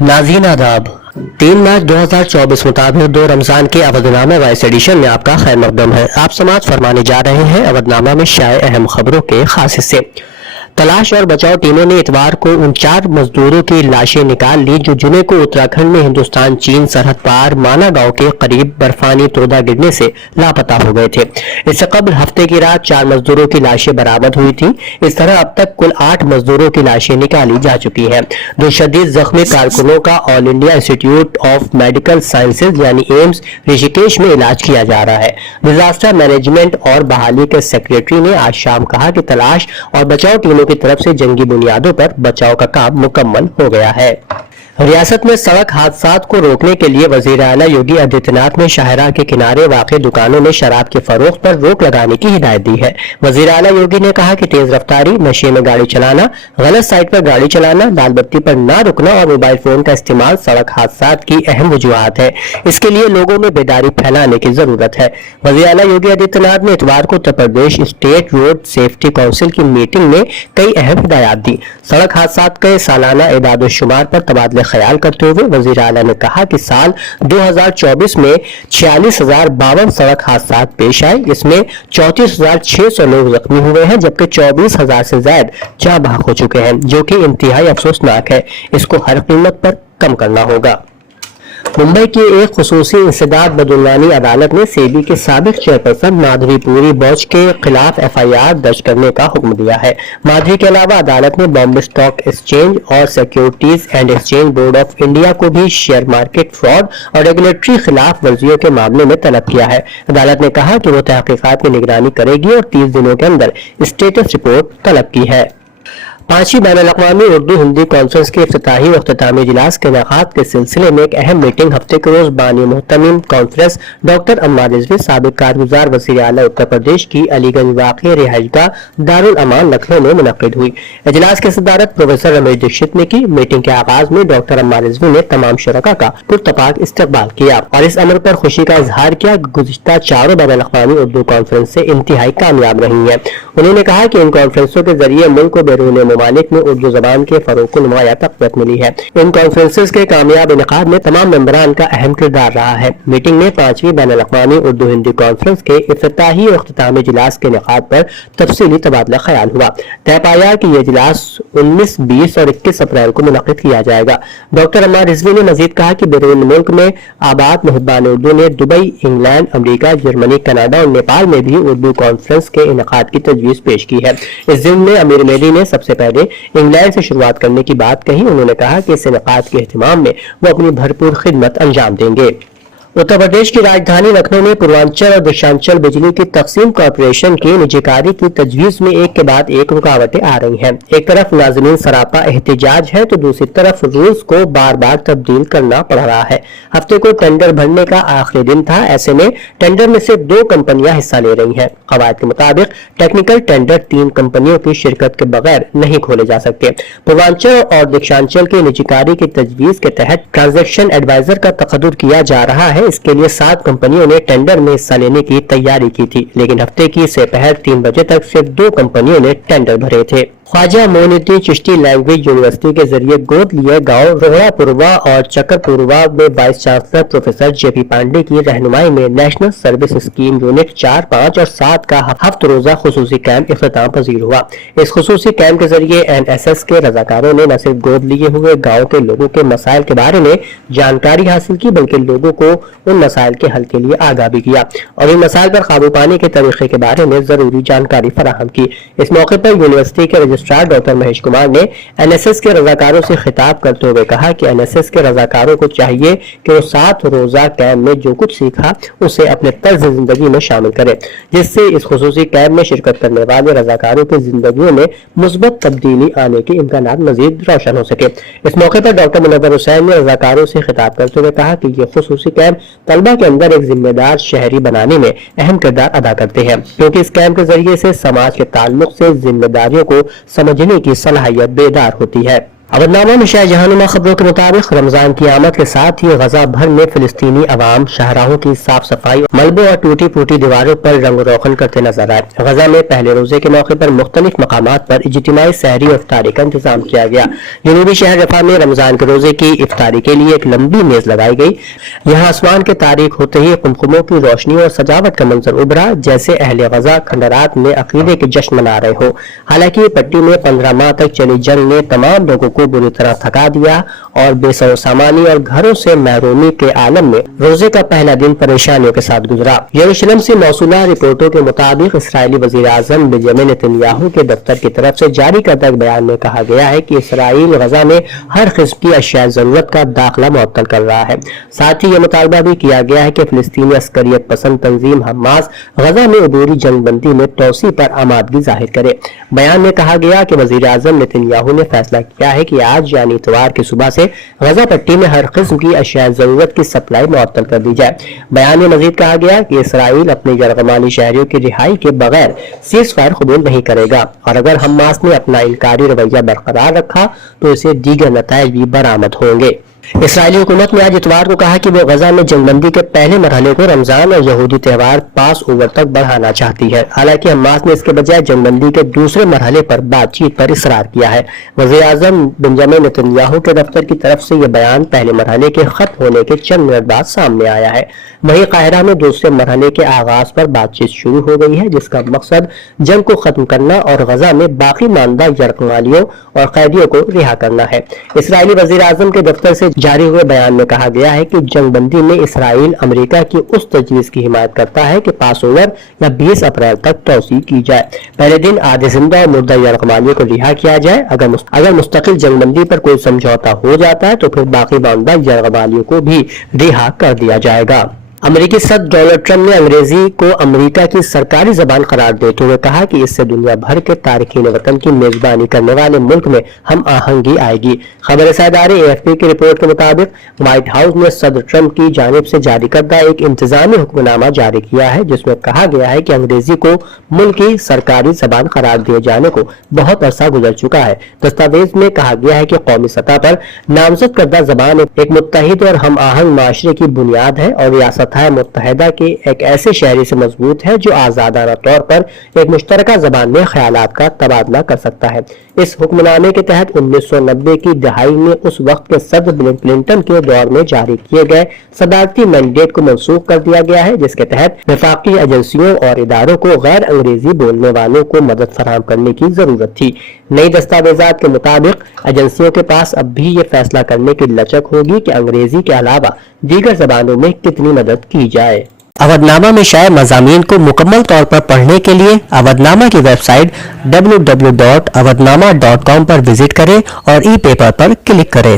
नाज़रीन आदाब। 3 मार्च 2024 मुताबिक 2 रमजान के अवधनामा वाइस एडिशन में आपका खैर मकदम है। आप समाअत फरमाने जा रहे हैं अवधनामा में शाये अहम खबरों के खास हिस्से। तलाश और बचाव टीमों ने इतवार को उन 4 मजदूरों की लाशें निकाल ली जो जुमे को उत्तराखंड में हिंदुस्तान चीन सरहद पार माना गांव के करीब बर्फानी तोदा गिरने से लापता हो गए थे। इससे कबल हफ्ते की रात 4 मजदूरों की लाशें बरामद हुई थी। इस तरह अब तक कुल 8 मजदूरों की लाशें निकाली जा चुकी हैं। 2 शदीद जख्मी कारकुनों का all India institute of medical sciences यानी एम्स ऋषिकेश में इलाज किया जा रहा है। डिजास्टर मैनेजमेंट और बहाली के सेक्रेटरी ने आज शाम कहा कि तलाश और बचाव टीमों की तरफ से जंगी बुनियादों पर बचाव का काम मुकम्मल हो गया है। रियासत में सड़क हादसात को रोकने के लिए वजीर आला योगी आदित्यनाथ ने शाहराह के किनारे वाक़ई दुकानों में शराब के फरोख्त पर रोक लगाने की हिदायत दी है। वजीर आला योगी ने कहा कि तेज रफ्तारी, नशे में गाड़ी चलाना, गलत साइड पर गाड़ी चलाना, लाल बत्ती पर न रुकना और मोबाइल फोन का इस्तेमाल सड़क हादसात की अहम वजूहात है। इसके लिए लोगों में बेदारी फैलाने की जरूरत है। वजीर आला योगी आदित्यनाथ ने इतवार को Uttar Pradesh state road safety council की मीटिंग में कई अहम हिदायत दी। सड़क हादसात के सालाना एदाद-ओ-शुमार पर तबादले ख्याल करते हुए वजीर आला ने कहा कि साल 2024 में 46,052 सड़क हादसा पेश आए। इसमें 34,600 लोग जख्मी हुए हैं जबकि 24,000 से ज्यादा जाँ बहक हो चुके हैं, जो कि इंतहाई अफसोसनाक है। इसको हर कीमत पर कम करना होगा। मुंबई की एक खुसूसी इंसदाद बदुल्लानी अदालत ने सेबी के साबिक चेयरपर्सन माधवी पुरी बॉच के खिलाफ FIR दर्ज करने का हुक्म दिया है। माधवी के अलावा अदालत ने बॉम्बे स्टॉक एक्सचेंज और securities and exchange board of India को भी शेयर मार्केट फ्रॉड और रेगुलेटरी खिलाफ वर्जियों के मामले में तलब किया है। अदालत ने कहा कि वो तहकीकात की निगरानी करेगी और 30 दिनों के अंदर स्टेटस रिपोर्ट तलब की है। 5वीं बैनुल-अक़वामी उर्दू हिंदी कॉन्फ्रेंस के इफ्तिताही व इख्तितामी इजलास के इनेकाद के सिलसिले में एक अहम मीटिंग हफ्ते के रोज बानी मुहतमिम कॉन्फ्रेंस डॉक्टर अम्मार रिजवी साबिक कारगुजार वज़ीर आला उत्तर प्रदेश की अलीगंज वाक़ई रिहाइशगाह दारुल अमान लखनऊ में मुनक़िद हुई। इजलास की सदारत प्रोफेसर रमेश दीक्षित ने की। मीटिंग के आगाज में डॉक्टर अम्मार रिजवी ने तमाम शुरका का पुरतपाक इस्तकबाल किया और इस अमर पर खुशी का इजहार किया कि गुज़िश्ता 4 बैनुल-अक़वामी उर्दू कॉन्फ्रेंस से इंतहाई कामयाब रही है। उन्होंने कहा कि इन कॉन्फ्रेंसों के जरिए मुल्क को बैरून ममालिक में उर्दू ज़बान के फरोग को नुमाया तक़वियत मिली है। इन कॉन्फ्रेंसेस के कामयाब इनेकाद में तमाम मेंबरान का अहम किरदार रहा है। मीटिंग में 5वीं बैनुल-अक़वामी उर्दू हिंदी कॉन्फ्रेंस के इफ्तिताही और इख्तितामी इजलास के इनेकाद पर तफसीली तबादला ख्याल हुआ। तय पाया कि ये इजलास 19, 20 और 21 अप्रैल को मुनक़िद किया जाएगा। डॉक्टर अम्मार रिजवी ने मजीद कहा कि बैरून मुल्क में आबाद मुहिब्बान उर्दू ने दुबई, इंग्लैंड, अमरीका, जर्मनी, कनाडा और नेपाल में भी उर्दू कॉन्फ्रेंस के इनेकाद की तजवीज़ पेश की है। इस ज़िम्न में अमीर मेहदी ने सबसे पहले इंग्लैंड से शुरुआत करने की बात कही। उन्होंने कहा कि इस इनेकाद के एहतमाम में वो अपनी भरपूर खिदमत अंजाम देंगे। उत्तर प्रदेश की राजधानी लखनऊ में पूर्वांचल और दक्षिणांचल बिजली की तकसीम कॉर्पोरेशन की निजीकारी की तजवीज में एक के बाद एक रुकावटें आ रही हैं। एक तरफ नाज़रीन सरापा एहतिजाज है तो दूसरी तरफ रूल्स को बार बार तब्दील करना पड़ रहा है। हफ्ते को टेंडर भरने का आखिरी दिन था। ऐसे में टेंडर में से 2 कंपनियां हिस्सा ले रही हैं। कवायद के मुताबिक टेक्निकल टेंडर 3 कंपनियों की शिरकत के बगैर नहीं खोले जा सकते। पूर्वांचल और दक्षिणांचल की निजीकारी की तजवीज के तहत ट्रांजैक्शन एडवाइजर का तकद्दुर किया जा रहा है। इसके लिए 7 कंपनियों ने टेंडर में हिस्सा लेने की तैयारी की थी, लेकिन हफ्ते की दोपहर 3 बजे तक सिर्फ 2 कंपनियों ने टेंडर भरे थे। ख्वाजा मोइनुद्दीन चिश्ती लैंग्वेज यूनिवर्सिटी के जरिए गोद लिए गांव रोहड़ापुरवा और चकरपुरवा में vice chancellor professor JP Pandey की रहनुमाई में नेशनल सर्विस स्कीम यूनिट 4, 5 और 7 का हफ्त रोजा खुसूसी कैंप इख्तिताम पजीर हुआ। इस खुसूसी कैंप के जरिए NSS के रजाकारों ने न सिर्फ गोद लिए हुए गाँव के लोगों के मसाइल के बारे में जानकारी हासिल की, बल्कि लोगों को उन मसाइल के हल के लिए आगाह भी किया और इन मसाइल पर काबू पाने के तरीके के बारे में जरूरी जानकारी फराहम की। इस मौके पर यूनिवर्सिटी के रजिस्ट्रार डॉक्टर महेश कुमार ने NSS के रजाकारों से खिताब करते हुए कहा कि NSS के रजाकारों को चाहिए कि वो 7 रोजा कैंप में जो कुछ सीखा उसे अपने तर्ज जिंदगी में शामिल करें, जिससे इस खुसूसी कैंप में शिरकत करने वाले रजाकारों की जिंदगियों में मुस्बत तब्दीली आने के इम्कानात मजीद रोशन हो सके। इस मौके पर डॉक्टर मुनव्वर हुसैन ने रजाकारों से खिताब करते हुए कहा कि ये खुसूसी कैंप तलबा के अंदर एक जिम्मेदार शहरी बनाने में अहम किरदार अदा करते हैं, क्योंकि इस कैंप के जरिए से समाज के ताल्लुक से जिम्मेदारियों को समझने की सलाहियत बेदार होती है। अवधनामा में शाह जहानुमा खबरों के मुताबिक रमजान की आमद के साथ ही गजा भर में फिलिस्तीनी अवाम शाहराहों की साफ सफाई, मलबों और टूटी फूटी दीवारों पर रंग रोगन करते नजर आए। गजा में पहले रोजे के मौके पर मुख्तलिफ मकामात पर इज्तिमाई सहरी और इफ्तारी का इंतजाम किया गया। जनूबी शहर रफा में रमजान के रोजे की इफ्तारी के लिए एक लंबी मेज लगाई गई। यहाँ आसमान के तारीख होते ही कुमकुमों की रोशनी और सजावट का मंजर उभरा, जैसे अहले गजा खंडरात में अकीदे के जश्न मना रहे हो। हालांकि पट्टी में 15 माह तक चली जंग ने तमाम लोगों को बुरी तरह थका दिया और बेसर सामानी और घरों से महरूमी के आलम में रोजे का पहला दिन परेशानियों के साथ गुजरा। यरूशलेम से मौसूला रिपोर्टों के मुताबिक इसराइली वजीर आजम बेंजामिन नेतन्याहू के दफ्तर की तरफ से जारी करदा एक बयान में कहा गया है कि इसराइल गजा में हर किस्म की अशिया जरूरत का दाखिला मुअत्तल कर रहा है। साथ ही ये मुतालबा भी किया गया है कि फिलिस्तीनी अस्करियत पसंद तंजीम हमास गजा में अबूरी जंगबंदी में तोसी पर आमादगी जाहिर करे। बयान में कहा गया कि वजीर आजम नेतन्याहू ने फैसला किया है कि आज यानी इतवार की सुबह से गजा पट्टी में हर किस्म की अशिया जरूरत की सप्लाई मुअत्तल कर दी जाए। बयान में मजीद कहा गया कि इसराइल अपने यरगमानी शहरियों की रिहाई के बगैर सीज फायर कबूल नहीं करेगा और अगर हमास ने अपना इनकारी रवैया बरकरार रखा तो इसे दीगर नताइज भी बरामद होंगे। इसराइली हुकूमत ने आज इतवार को कहा कि वो गजा में जंगबंदी के पहले मरहले को रमजान और यहूदी त्योहार पास ओवर तक बढ़ाना चाहती है। हालांकि हमास ने इसके बजाय जंगबंदी के दूसरे मरहले पर बातचीत पर इसरार किया है। वज़ीर आज़म बेंजामिन नेतन्याहू के दफ्तर की तरफ से यह बयान पहले मरहले के खत्म होने के चंद मिनट बाद सामने आया है। वहीं काहिरा में दूसरे मरहले के आगाज पर बातचीत शुरू हो गई है, जिसका मकसद जंग को खत्म करना और गजा में बाकी मानदा यरगमालियों और कैदियों को रिहा करना है। इसराइली वज़ीर आज़म के दफ्तर से जारी हुए बयान में कहा गया है कि जंगबंदी में इसराइल अमेरिका की उस तजवीज की हिमायत करता है कि पास ओवर या 20 अप्रैल तक तोसी की जाए। पहले दिन आधे जिंदा और मुर्दा यरगमालियों को रिहा किया जाए। अगर मुस्तकिल जंगबंदी पर कोई समझौता हो जाता है तो फिर बाकी मानदा यरगमालियों को भी रिहा कर दिया जाएगा। अमेरिकी सदर डोनाल्ड ट्रंप ने अंग्रेजी को अमेरिका की सरकारी जबान करार देते हुए कहा कि इससे दुनिया भर के तारकीन वतन की मेजबानी करने वाले मुल्क में हम आहंगी आएगी। खबर इदारे AFP की रिपोर्ट के मुताबिक व्हाइट हाउस ने सदर ट्रंप की जानिब से जारी करदा एक इंतजामी हुक्मनामा जारी किया है, जिसमें कहा गया है कि अंग्रेजी को मुल्क की सरकारी जबान करार दिए जाने को बहुत अरसा गुजर चुका है। दस्तावेज में कहा गया है कि कौमी सतह पर नामजद करदा जबान एक मुत्तहिद और हम आहंग माशरे की बुनियाद है और रियासत मुत्तहिदा के एक ऐसे शहरी से मजबूत है जो आजादाना तौर पर एक मुश्तरका जबान में ख्यालात का तबादला कर सकता है। इस हुक्मनामे के तहत 1990 की दहाई में उस वक्त के सदर बिल क्लिंटन के दौर में जारी किए गए सदारती मैंडेट को मनसूख कर दिया गया है, जिसके तहत वफाकी एजेंसियों और इदारों को गैर अंग्रेजी बोलने वालों को मदद फराहम करने की जरूरत थी। नई दस्तावेजात के मुताबिक एजेंसियों के पास अब भी ये फैसला करने की लचक होगी कि अंग्रेजी के अलावा दीगर जबानों में कितनी मदद की जाए। अवधनामा में शाये मज़ामीन को मुकम्मल तौर पर पढ़ने के लिए अवधनामा की वेबसाइट www.awadhnama.com पर विजिट करें और ई पेपर पर क्लिक करें।